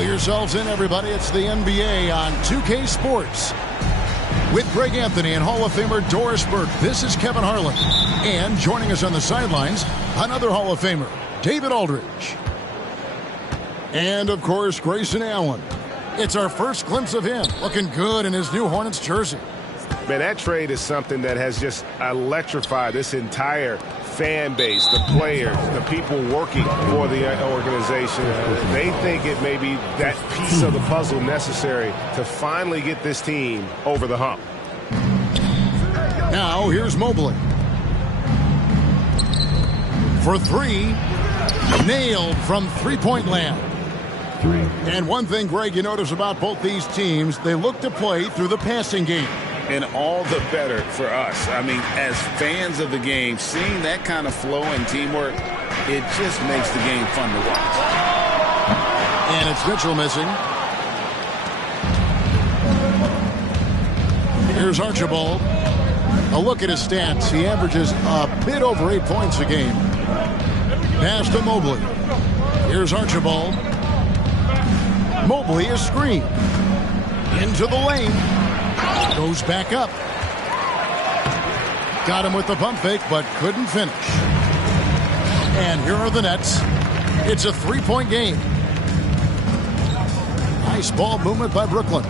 Buckle yourselves in, everybody. It's the NBA on 2K Sports. With Greg Anthony and Hall of Famer Doris Burke, this is Kevin Harlan. And joining us on the sidelines, another Hall of Famer, David Aldridge. And, of course, Grayson Allen. It's our first glimpse of him, looking good in his new Hornets jersey. Man, that trade is something that has just electrified this entire fan base, the players, the people working for the organization. They think it may be that piece of the puzzle necessary to finally get this team over the hump. Now, here's Mobley. For three, nailed from three-point land. And one thing, Greg, you notice about both these teams, they look to play through the passing game. And all the better for us. I mean, as fans of the game, seeing that kind of flow and teamwork, it just makes the game fun to watch. And it's Mitchell missing. Here's Archibald. A look at his stats. He averages a bit over 8 points a game. Pass to Mobley. Here's Archibald. Mobley is screened. Into the lane. Goes back up. Got him with the pump fake, but couldn't finish. And here are the Nets. It's a three-point game. Nice ball movement by Brooklyn.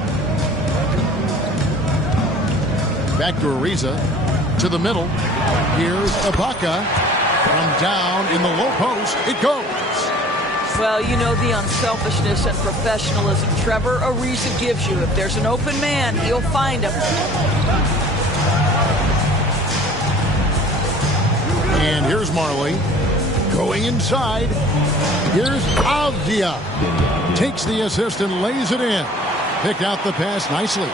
Back to Ariza. To the middle. Here's Ibaka. From down in the low post. It goes. Well, you know the unselfishness and professionalism Trevor Ariza gives you. If there's an open man, he'll find him. And here's Marley. Going inside. Here's Avdia. Takes the assist and lays it in. Picked out the pass nicely.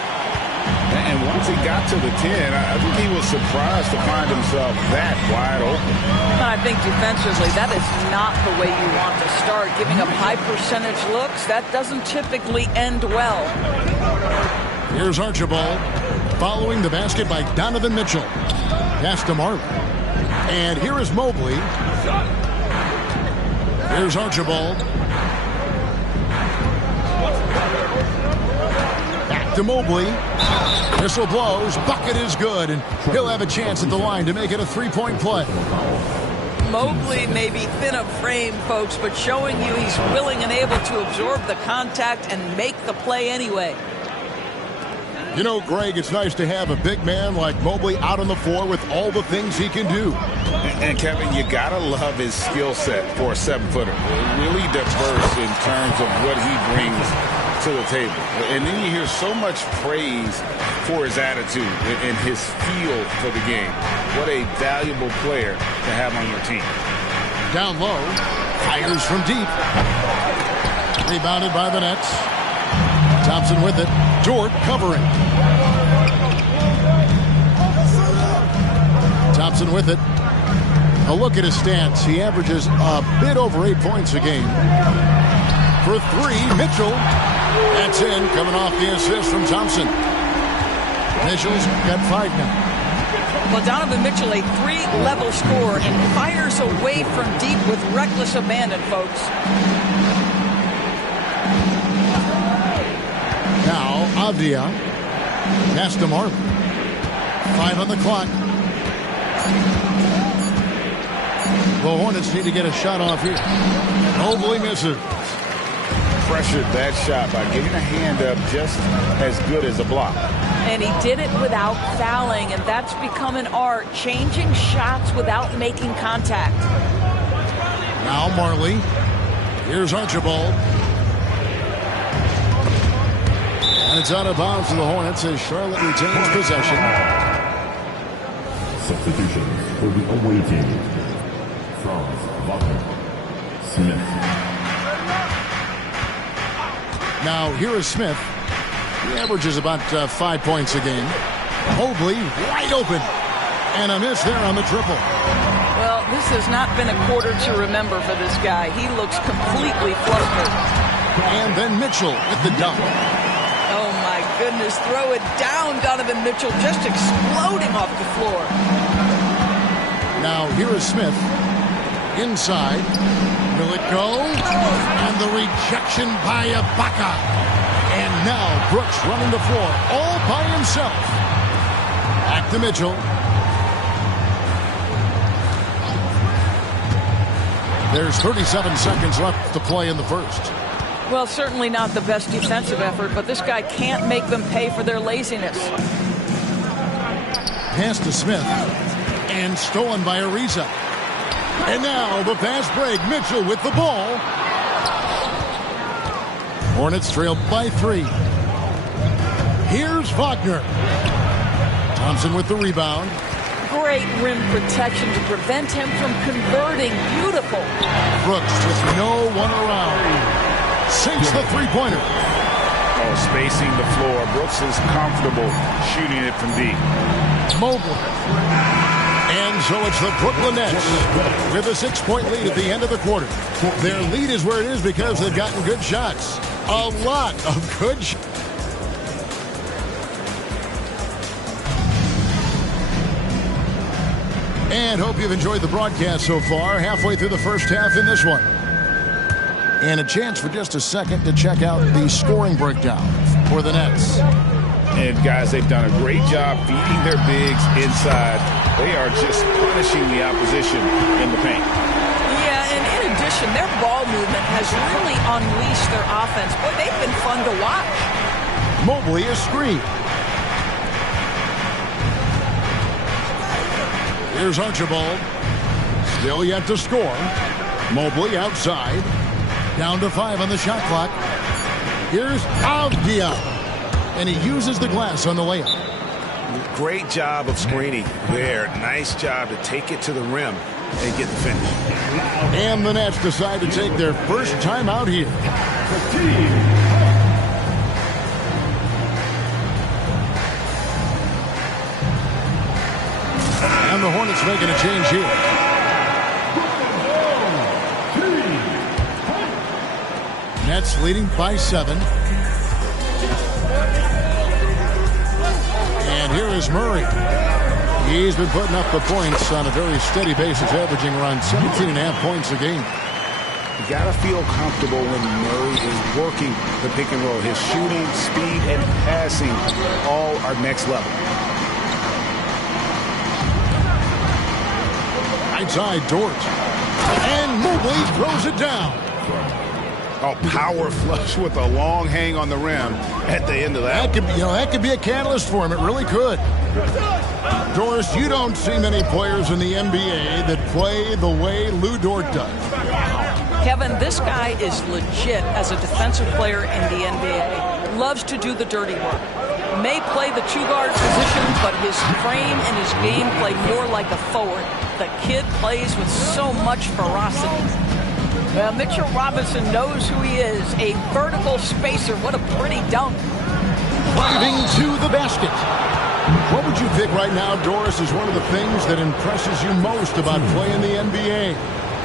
And once he got to the 10, I think he was surprised to find himself that wide open. I think defensively, that is not the way you want to start. Giving up high percentage looks, that doesn't typically end well. Here's Archibald. Following the basket by Donovan Mitchell. Pass to Marley. And here is Mobley. Here's Archibald. Back to Mobley. Whistle blows. Bucket is good. And he'll have a chance at the line to make it a three-point play. Mobley may be thin of frame, folks, but showing you he's willing and able to absorb the contact and make the play anyway. You know, Greg, it's nice to have a big man like Mobley out on the floor with all the things he can do. And Kevin, you gotta love his skill set for a 7-footer. Really diverse in terms of what he brings to the table. And then you hear so much praise for his attitude and his feel for the game. What a valuable player to have on your team. Down low, fires from deep. Rebounded by the Nets. Thompson with it. Dort covering. Thompson with it. A look at his stats. He averages a bit over 8 points a game. For three, Mitchell. That's in, coming off the assist from Thompson. Mitchell's got 5 now. Well, Donovan Mitchell, a 3-level scorer, and fires away from deep with reckless abandon, folks. Now, Avdia. Pass to Marley. 5 on the clock. The Hornets need to get a shot off here. Mobley misses. Pressured that shot by getting a hand up just as good as a block. And he did it without fouling, and that's become an art, changing shots without making contact. Now Marley. Here's Archibald. And it's out of bounds to the Hornets as Charlotte retains possession. Substitution for the away team. Franz Wagner. Smith. Now here is Smith. He averages about 5 points a game. Mobley wide open. And a miss there on the triple. Well, this has not been a quarter to remember for this guy. He looks completely flustered. And then Mitchell with the dunk. Oh, my goodness. Throw it down, Donovan Mitchell, just exploding off the floor. Now here is Smith. Inside. Will it go? And the rejection by Ibaka. And now Brooks running the floor all by himself. Back to Mitchell. There's 37 seconds left to play in the first. Well, certainly not the best defensive effort, but this guy can't make them pay for their laziness. Pass to Smith. And stolen by Ariza. And now the fast break. Mitchell with the ball. Hornets trail by 3. Here's Wagner. Thompson with the rebound. Great rim protection to prevent him from converting. Beautiful. Brooks with no one around. Sinks the three-pointer. Oh, spacing the floor. Brooks is comfortable shooting it from deep. Mobley. And so it's the Brooklyn Nets with a 6-point lead at the end of the quarter. Their lead is where it is because they've gotten good shots. A lot of good shots. And hope you've enjoyed the broadcast so far. Halfway through the first half in this one. And a chance for just a second to check out the scoring breakdown for the Nets. And guys, they've done a great job feeding their bigs inside. They are just punishing the opposition in the paint. Yeah, and in addition, their ball movement has really unleashed their offense. Boy, they've been fun to watch. Mobley is screened. Here's Archibald. Still yet to score. Mobley outside. Down to 5 on the shot clock. Here's Avdia. And he uses the glass on the layup. Great job of screening there. Nice job to take it to the rim and get the finish. And the Nets decide to take their first time out here. And the Hornets making a change here. Nets leading by 7. And here is Murray. He's been putting up the points on a very steady basis, averaging around 17.5 points a game. You got to feel comfortable when Murray is working the pick and roll. His shooting, speed, and passing all are next level. Right side, Dort. And Mobley throws it down. Oh, power flush with a long hang on the rim at the end of that. That could be a catalyst for him. It really could. Doris, you don't see many players in the NBA that play the way Lou Dort does. Kevin, this guy is legit as a defensive player in the NBA. Loves to do the dirty work. May play the two-guard position, but his frame and his game play more like a forward. The kid plays with so much ferocity. Well, Mitchell Robinson knows who he is, a vertical spacer. What a pretty dunk. Driving to the basket. What would you think right now, Doris, is one of the things that impresses you most about playing the NBA?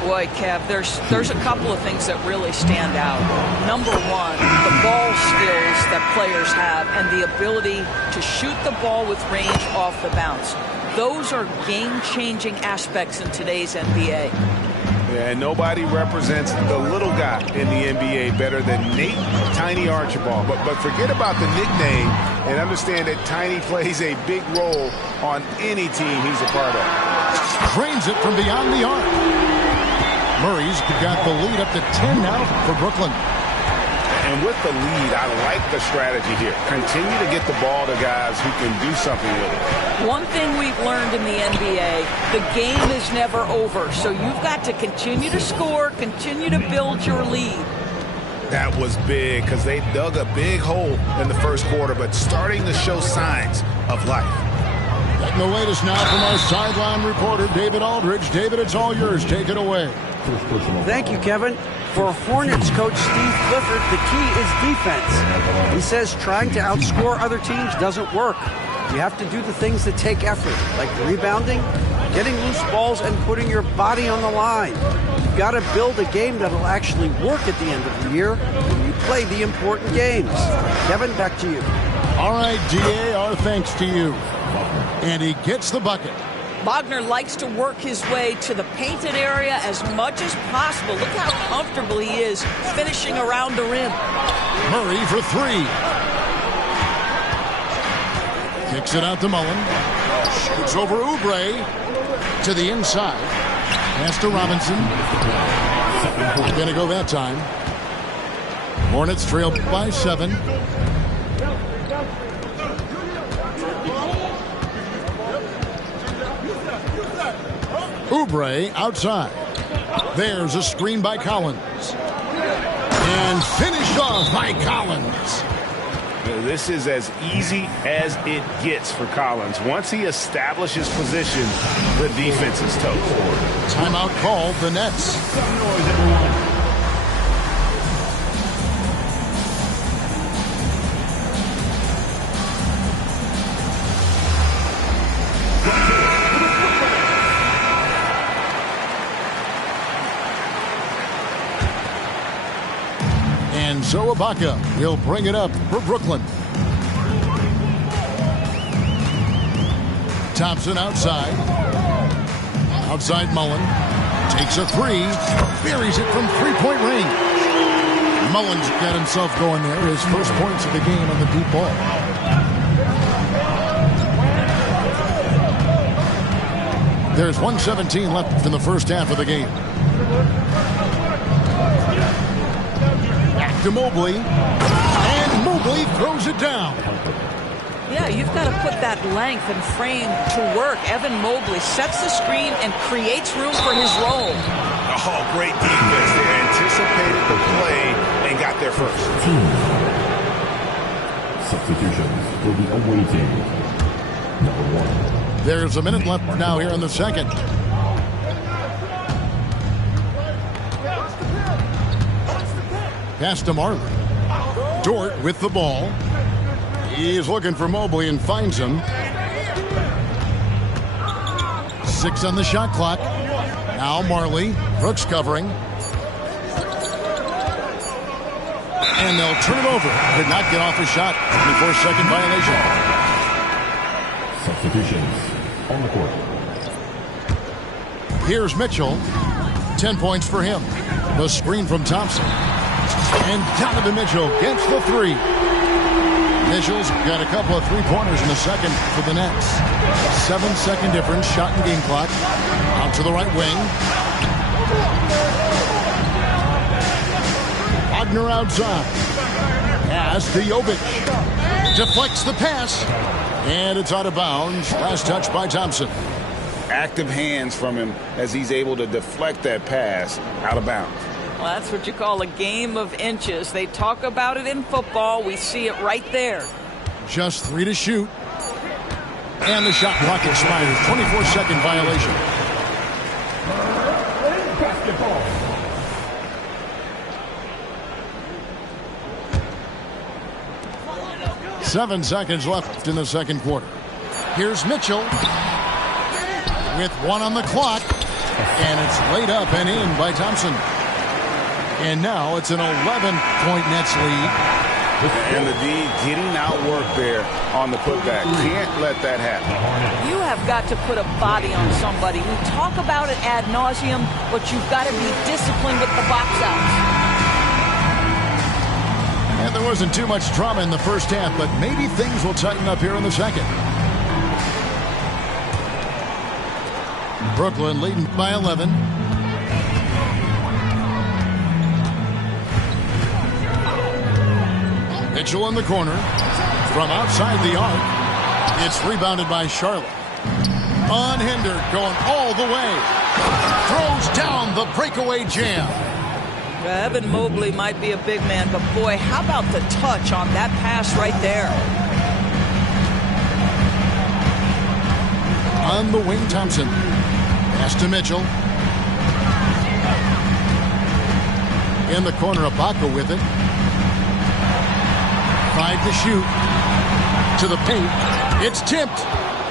Boy, Kev, there's a couple of things that really stand out. Number one, the ball skills that players have and the ability to shoot the ball with range off the bounce. Those are game-changing aspects in today's NBA. Yeah, and nobody represents the little guy in the NBA better than Nate Tiny Archibald. But forget about the nickname and understand that Tiny plays a big role on any team he's a part of. Drains it from beyond the arc. Murray's got the lead up to 10 now for Brooklyn. And with the lead, I like the strategy here. Continue to get the ball to guys who can do something with it. One thing we've learned in the NBA, the game is never over. So you've got to continue to score, continue to build your lead. That was big because they dug a big hole in the first quarter, but starting to show signs of life. Getting the latest now from our sideline reporter, David Aldridge. David, it's all yours. Take it away. Thank you, Kevin. For Hornets coach Steve Clifford, the key is defense. He says trying to outscore other teams doesn't work. You have to do the things that take effort, like rebounding, getting loose balls, and putting your body on the line. You've got to build a game that'll actually work at the end of the year when you play the important games. Kevin, back to you. All right, DA, our thanks to you. And he gets the bucket. Wagner likes to work his way to the painted area as much as possible. Look how comfortable he is finishing around the rim. Murray for three. Kicks it out to Mullen. Shoots over Oubre to the inside. Pass to Robinson. Gonna go that time. Hornets trail by 7. Oubre outside. There's a screen by Collins. And finished off by Collins. This is as easy as it gets for Collins. Once he establishes position, the defense is toast. Timeout called the Nets. And so Ibaka will bring it up for Brooklyn. Thompson outside. Outside Mullen. Takes a three. Buries it from three-point range. Mullen's got himself going there. His first points of the game on the deep ball. There's 1:17 left in the first half of the game. Back to Mobley. And Mobley throws it down. Yeah, you've got to put that length and frame to work. Evan Mobley sets the screen and creates room for his role. Oh, great defense. They anticipated the play and got there first. Substitutions for the away team. Number 1. There's a minute left now here in the second. Pass to Marley. Dort with the ball. He's looking for Mobley and finds him. 6 on the shot clock. Now Marley. Brooks covering. And they'll turn it over. Could not get off a shot before second violation. Substitutions on the court. Here's Mitchell. 10 points for him. The screen from Thompson. And Donovan Mitchell gets the three. Mitchell's got a couple of three-pointers in the second for the Nets. 7-second difference, shot and game clock. Out to the right wing. Wagner outside. Pass to Jovic. Deflects the pass. And it's out of bounds. Last touch by Thompson. Active hands from him as he's able to deflect that pass out of bounds. Well, that's what you call a game of inches. They talk about it in football. We see it right there. Just 3 to shoot. And the shot clock expires. 24-second violation. Basketball. Seven seconds left in the second quarter. Here's Mitchell with 1 on the clock. And it's laid up and in by Thompson. And now it's an 11-point Nets lead. And the D getting outwork there on the putback. Can't let that happen. You have got to put a body on somebody. We talk about it ad nauseum, but you've got to be disciplined with the box outs. And there wasn't too much drama in the first half, but maybe things will tighten up here in the second. Brooklyn leading by 11. Mitchell in the corner. From outside the arc. It's rebounded by Charlotte. Unhindered, going all the way. Throws down the breakaway jam. Evan Mobley might be a big man, but boy, how about the touch on that pass right there? On the wing, Thompson. Pass to Mitchell. In the corner, Ibaka with it. 5 to shoot. To the paint. It's tipped.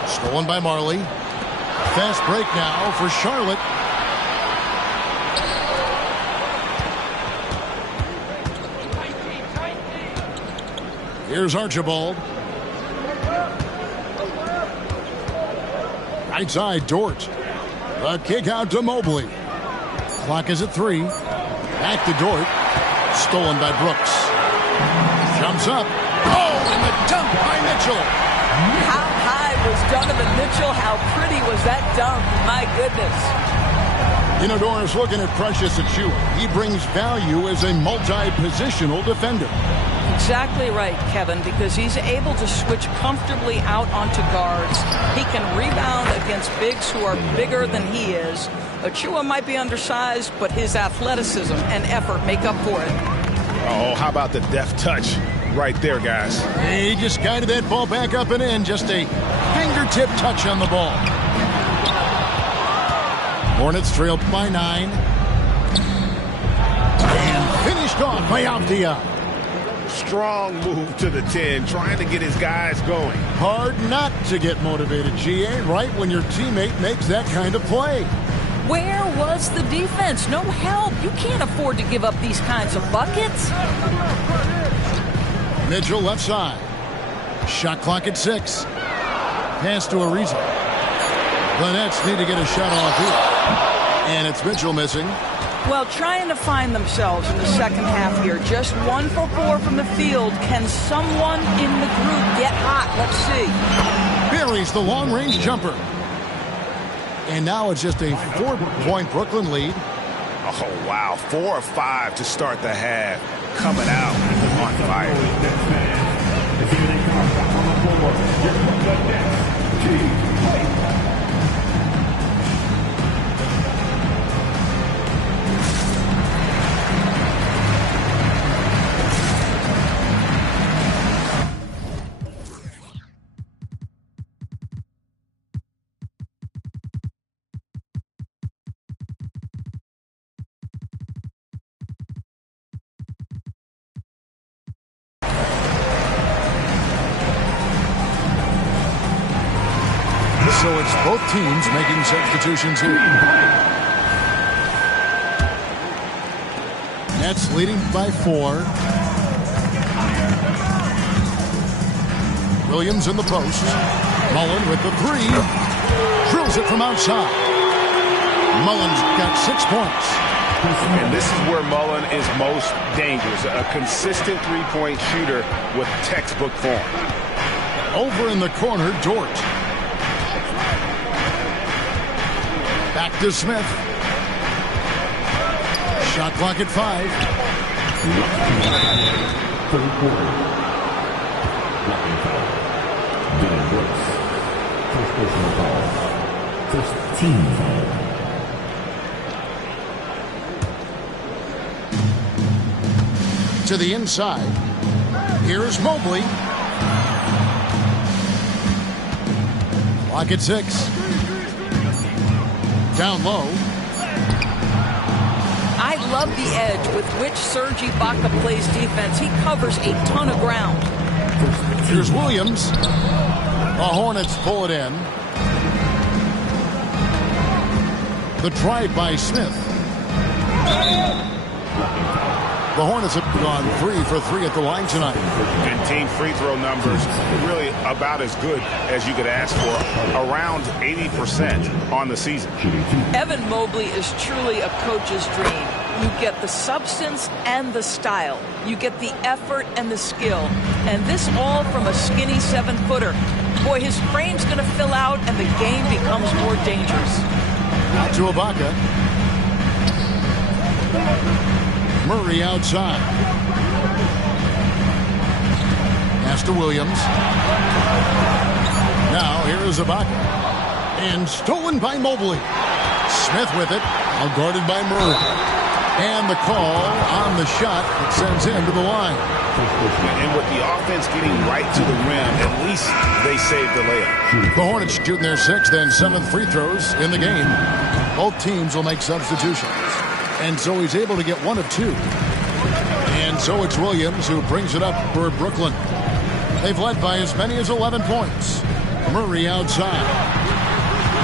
Stolen by Marley. Fast break now for Charlotte. Here's Archibald. Right side, Dort. A kick out to Mobley. Clock is at 3. Back to Dort. Stolen by Brooks. Jumps up. Oh, and the dunk by Mitchell. How high was Donovan Mitchell? How pretty was that dunk? My goodness. You know, Doris, looking at Precious Achiuwa, he brings value as a multi-positional defender. Exactly right, Kevin, because he's able to switch comfortably out onto guards. He can rebound against bigs who are bigger than he is. Achiuwa might be undersized, but his athleticism and effort make up for it. Oh, how about the deft touch right there, guys? He just guided that ball back up and in. Just a fingertip touch on the ball. Hornets trailed by 9. And finished off by Avdija. Strong move to the 10, trying to get his guys going. Hard not to get motivated, GA, right when your teammate makes that kind of play. Where was the defense? No help. You can't afford to give up these kinds of buckets. Mitchell left side. Shot clock at 6. Pass to Ariza. The Nets need to get a shot off here. And it's Mitchell missing. Well, trying to find themselves in the second half here. Just 1 for 4 from the field. Can someone in the group get hot? Let's see. Buries the long-range jumper. And now it's just a 4-point Brooklyn lead. Oh, wow. 4 or 5 to start the half. Coming out on fire. So it's both teams making substitutions here. Nets leading by 4. Williams in the post. Mullen with the 3. Drills it from outside. Mullen's got 6 points. And this is where Mullen is most dangerous. A consistent three-point shooter with textbook form. Over in the corner, Dort. Back to Smith. Shot clock at 5. Third quarter. Blocking foul. Dylan Brooks. First personal foul. First team foul. To the inside. Here's Mobley. Clock at 6. Down low. I love the edge with which Serge Ibaka plays defense. He covers a ton of ground. Here's Williams. The Hornets pull it in. The drive by Smith. The Hornets have gone 3 for 3 at the line tonight. And team free throw numbers really about as good as you could ask for. Around 80% on the season. Evan Mobley is truly a coach's dream. You get the substance and the style. You get the effort and the skill. And this all from a skinny 7-footer. Boy, his frame's going to fill out and the game becomes more dangerous. Out to Ibaka. Murray outside. Pass to Williams. Now here is Ibaka. And stolen by Mobley. Smith with it. Now guarded by Murray. And the call on the shot that sends him to the line. And with the offense getting right to the rim, at least they saved the layup. The Hornets shooting their 6th and 7th free throws in the game. Both teams will make substitutions. And so he's able to get 1 of 2. And so it's Williams who brings it up for Brooklyn. They've led by as many as 11 points. Murray outside.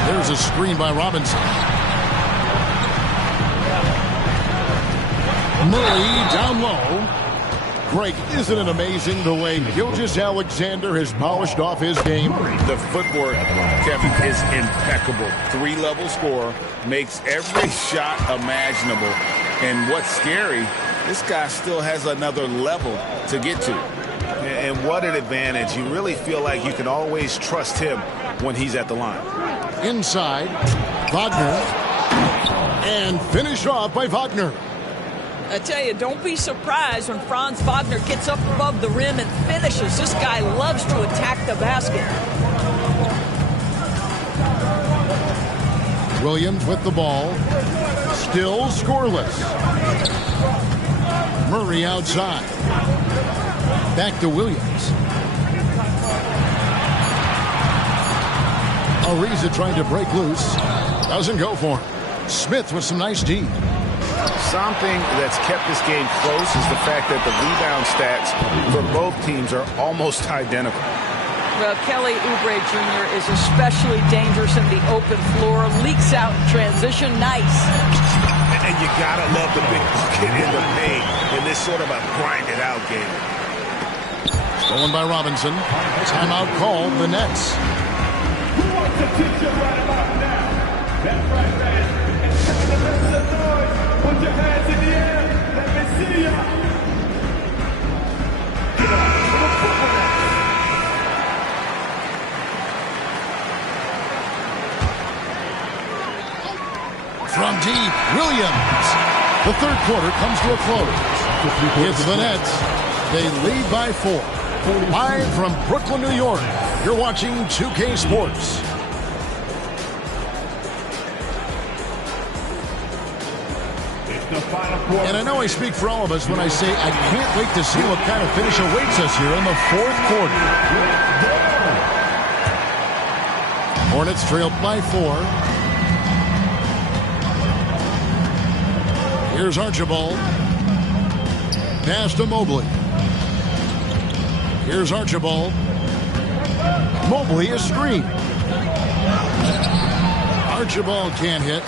There's a screen by Robinson. Murray down low. Greg, isn't it amazing the way Gilgeous-Alexander has polished off his game? The footwork, Kevin, is impeccable. 3-level scorer, makes every shot imaginable. And what's scary, this guy still has another level to get to. And what an advantage. You really feel like you can always trust him when he's at the line. Inside, Wagner. And finished off by Wagner. I tell you, don't be surprised when Franz Wagner gets up above the rim and finishes. This guy loves to attack the basket. Williams with the ball. Still scoreless. Murray outside. Back to Williams. Ariza trying to break loose. Doesn't go for him. Smith with some nice D. Something that's kept this game close is the fact that the rebound stats for both teams are almost identical. Well, Kelly Oubre Jr. is especially dangerous in the open floor. Leaks out in transition. Nice. And you gotta love the big bucket in the paint in this sort of a grinded-out game. Stolen by Robinson. Timeout called, the Nets. Who wants to teach you right about now? That's right, man. Put your hands in the air. Let me see ya. From deep, Williams. The third quarter comes to a close. It's the Nets. They lead by 4. Live from Brooklyn, New York. You're watching 2K Sports. And I know I speak for all of us when I say I can't wait to see what kind of finish awaits us here in the fourth quarter. Hornets trailed by 4. Here's Archibald. Pass to Mobley. Here's Archibald. Mobley is screened. Archibald can't hit.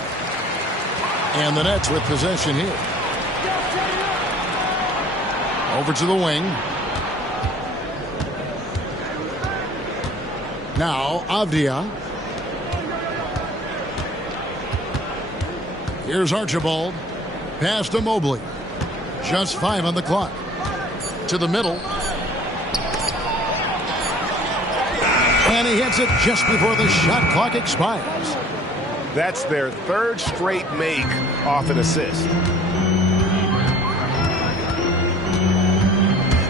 And the Nets with possession here. Over to the wing. Now Avdia. Here's Archibald. Pass to Mobley. Just 5 on the clock. To the middle. And he hits it just before the shot clock expires. That's their third straight make off an assist.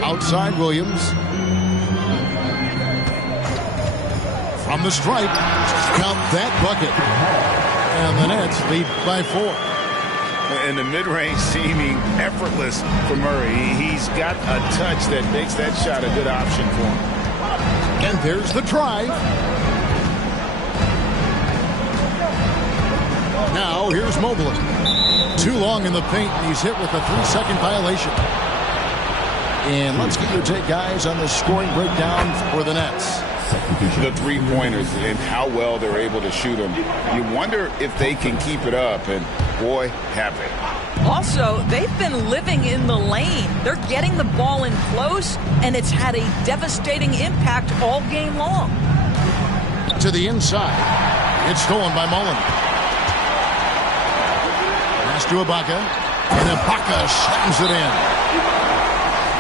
Outside Williams. From the stripe. Count that bucket. And the Nets lead by 4. And the mid-range seeming effortless for Murray. He's got a touch that makes that shot a good option for him. And there's the try. Now here's Mobley. Too long in the paint, and he's hit with a 3-second violation. And let's get your take, guys, on the scoring breakdown for the Nets. The three-pointers and how well they're able to shoot them. You wonder if they can keep it up, and boy, have they. Also, they've been living in the lane. They're getting the ball in close, and it's had a devastating impact all game long. To the inside. It's stolen by Mullen. Pass to Ibaka. And Ibaka slams it in.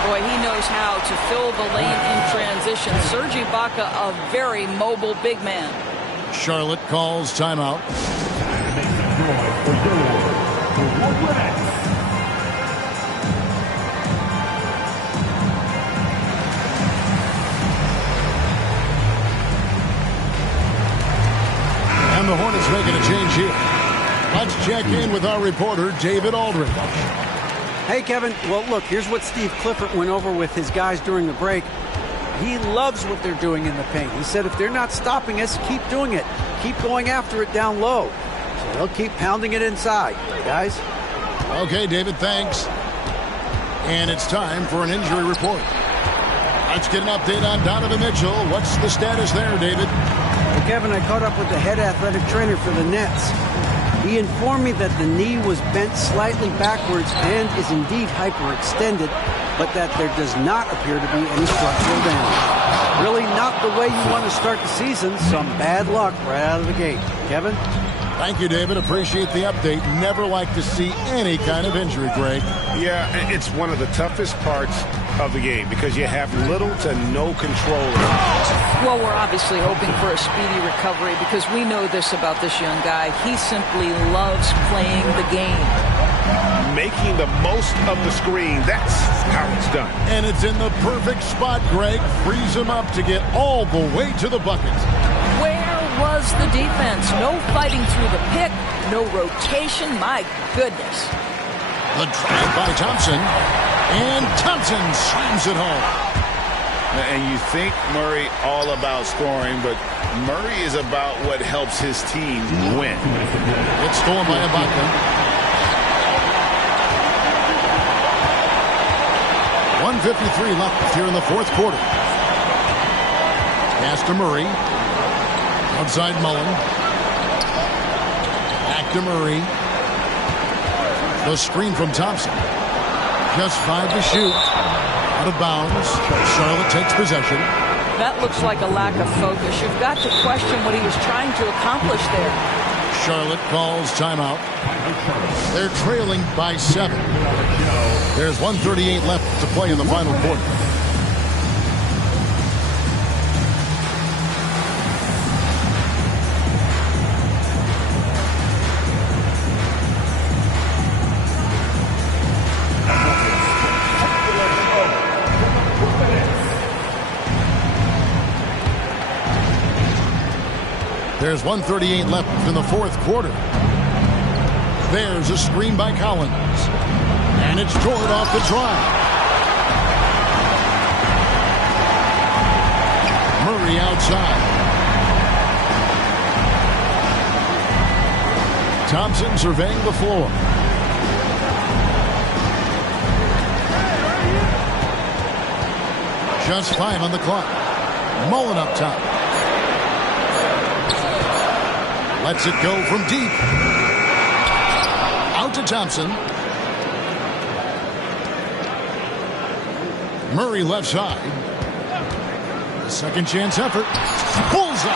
Boy, he knows how to fill the lane in transition. Serge Ibaka, a very mobile big man. Charlotte calls timeout. And the Hornets making a change here. Let's check in with our reporter, David Aldridge. Hey, Kevin. Well, look, here's what Steve Clifford went over with his guys during the break. He loves what they're doing in the paint. He said if they're not stopping us, keep doing it. Keep going after it down low. So they'll keep pounding it inside. Guys? Okay, David, thanks. And it's time for an injury report. Let's get an update on Donovan Mitchell. What's the status there, David? Well, Kevin, I caught up with the head athletic trainer for the Nets. He informed me that the knee was bent slightly backwards and is indeed hyperextended. but that there does not appear to be any structural damage. Really not the way you want to start the season. Some bad luck right out of the gate. Kevin? Thank you, David. Appreciate the update. Never like to see any kind of injury, Greg. Yeah, it's one of the toughest parts of the game because you have little to no control. Well, we're obviously hoping for a speedy recovery because we know this about this young guy. He simply loves playing the game. Making the most of the screen, that's how it's done. And it's in the perfect spot, Greg. Frees him up to get all the way to the bucket. Where was the defense? No fighting through the pick, no rotation. My goodness. The drive by Thompson, and Thompson slams it home. And you think Murray all about scoring, but Murray is about what helps his team win. It's stolen by Ibaka. 1:53 left here in the fourth quarter. Pass to Murray. Outside Mullen. Back to Murray. The screen from Thompson. Just 5 to shoot. Out of bounds. Charlotte takes possession. That looks like a lack of focus. You've got to question what he was trying to accomplish there. Charlotte calls timeout. They're trailing by 7. There's 1:38 left to play in the final quarter. There's 1:38 left in the fourth quarter. There's a screen by Collins. And it's Jordan off the drive. Murray outside. Thompson surveying the floor. Just 5 on the clock. Mullen up top. Lets it go from deep. Out to Thompson. Murray left side. A second chance effort. Bullseye.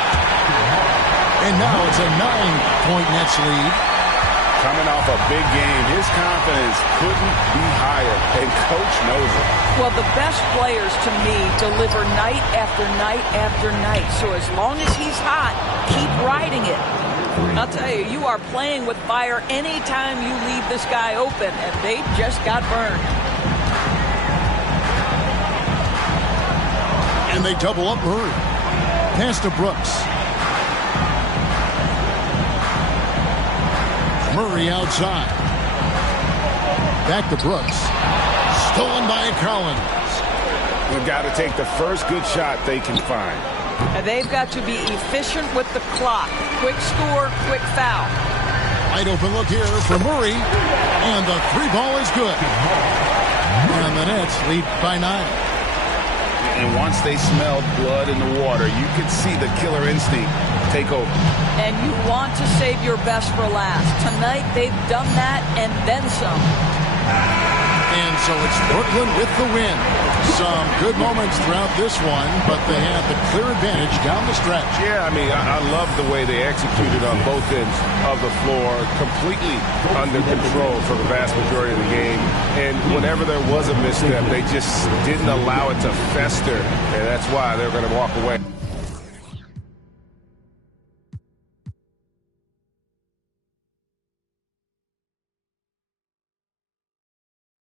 And now it's a 9-point Nets lead. Coming off a big game, his confidence couldn't be higher, and coach knows it. Well, the best players to me deliver night after night after night. So as long as he's hot, keep riding it. I'll tell you, you are playing with fire anytime you leave this guy open, and they just got burned. And they double up Murray. Pass to Brooks. Murray outside. Back to Brooks. Stolen by Collins. They've got to take the first good shot they can find. And they've got to be efficient with the clock. Quick score, quick foul. Wide open look here for Murray. And the 3-ball is good. And the Nets lead by 9. And once they smelled blood in the water, you could see the killer instinct take over. And you want to save your best for last. Tonight, they've done that and then some. And so it's Brooklyn with the win. Some good moments throughout this one, but they have the clear advantage down the stretch. Yeah, I mean, I love the way they executed on both ends of the floor, completely under control for the vast majority of the game. And whenever there was a misstep, they just didn't allow it to fester, and that's why they're going to walk away.